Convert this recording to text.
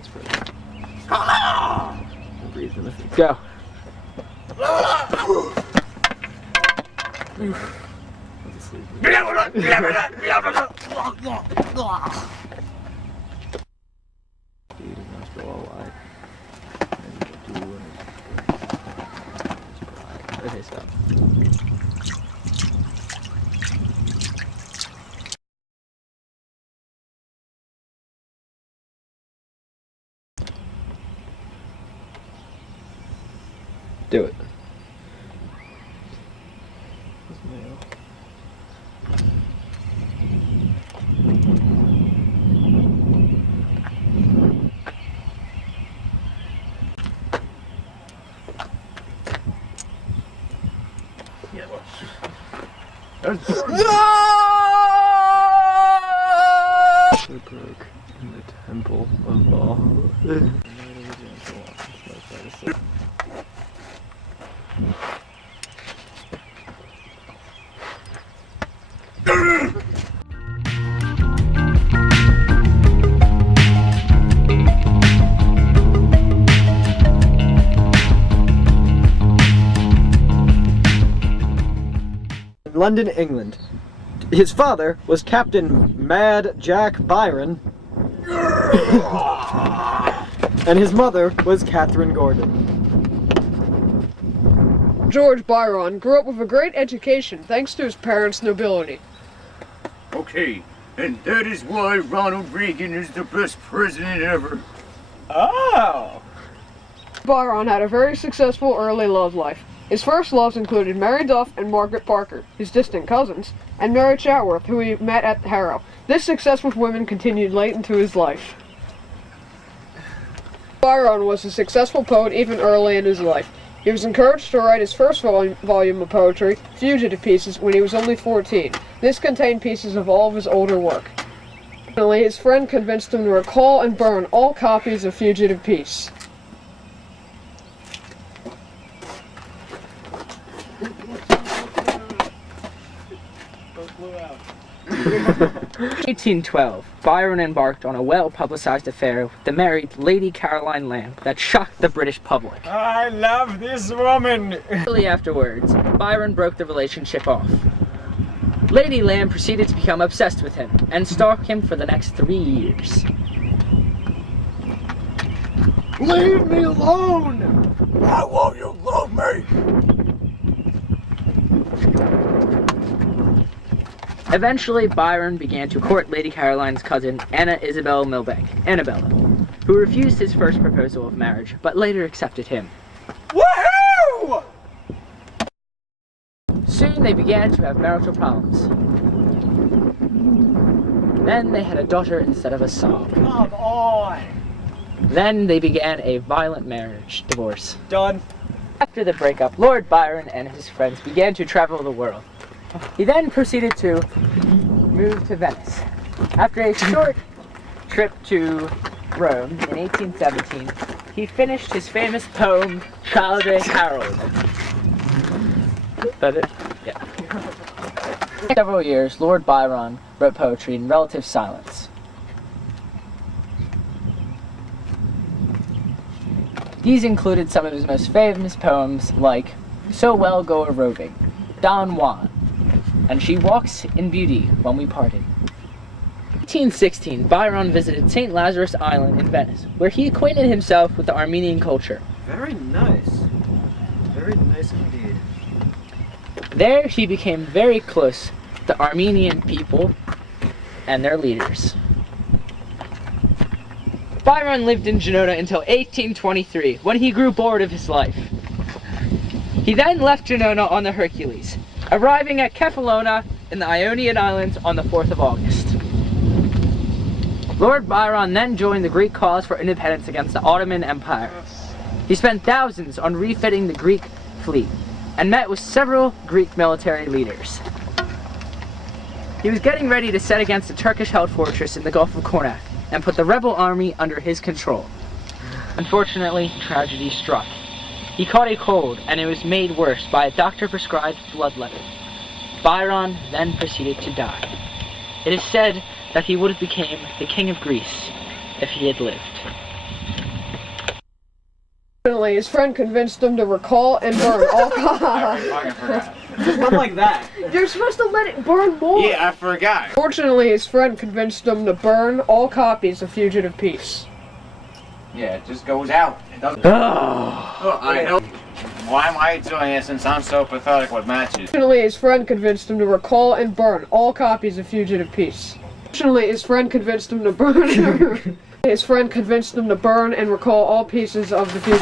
That's pretty. Breathe in the feet. Go. Okay, stop. Do it. Yeah, well. It broke in the temple of all. London, England. His father was Captain Mad Jack Byron, and his mother was Catherine Gordon. George Byron grew up with a great education thanks to his parents' nobility. Okay, and that is why Ronald Reagan is the best president ever. Oh! Byron had a very successful early love life. His first loves included Mary Duff and Margaret Parker, his distant cousins, and Mary Chatworth, who he met at Harrow. This success with women continued late into his life. Byron was a successful poet even early in his life. He was encouraged to write his first volume of poetry, Fugitive Pieces, when he was only 14. This contained pieces of all of his older work. Finally, his friend convinced him to recall and burn all copies of Fugitive Peace. In 1812, Byron embarked on a well-publicized affair with the married Lady Caroline Lamb that shocked the British public. I love this woman! Shortly afterwards, Byron broke the relationship off. Lady Lamb proceeded to become obsessed with him and stalk him for the next 3 years. Leave me alone! Why won't you love me? Eventually, Byron began to court Lady Caroline's cousin, Anna Isabel Milbank, Annabella, who refused his first proposal of marriage, but later accepted him. Woohoo! Soon they began to have marital problems. Then they had a daughter instead of a son. Come on! Then they began a violent marriage divorce. Done. After the breakup, Lord Byron and his friends began to travel the world. He then proceeded to move to Venice. After a short trip to Rome in 1817, he finished his famous poem, Childe Harold. That it? Yeah. For several years, Lord Byron wrote poetry in relative silence. These included some of his most famous poems like So Well Go a Roving, Don Juan, and She Walks in Beauty When We Parted. In 1816, Byron visited St. Lazarus Island in Venice, where he acquainted himself with the Armenian culture. Very nice. Very nice indeed. There he became very close to the Armenian people and their leaders. Byron lived in Genoa until 1823, when he grew bored of his life. He then left Genoa on the Hercules, arriving at Kefalona in the Ionian Islands on the 4th of August. Lord Byron then joined the Greek cause for independence against the Ottoman Empire. He spent thousands on refitting the Greek fleet and met with several Greek military leaders. He was getting ready to set against the Turkish-held fortress in the Gulf of Kornak and put the rebel army under his control. Unfortunately, tragedy struck. He caught a cold, and it was made worse by a doctor-prescribed bloodletting. Byron then proceeded to die. It is said that he would have become the king of Greece if he had lived. Finally, his friend convinced him to recall and burn all I forgot. Not like that. You're supposed to let it burn more. Yeah, I forgot. Fortunately, his friend convinced him to burn all copies of Fugitive Peace. Yeah, it just goes out. It doesn't. I know. Why am I doing it since I'm so pathetic with matches? Fortunately, his friend convinced him to recall and burn all copies of Fugitive Peace. Fortunately, his friend convinced him to burn. His friend convinced him to burn and recall all pieces of the Fugitive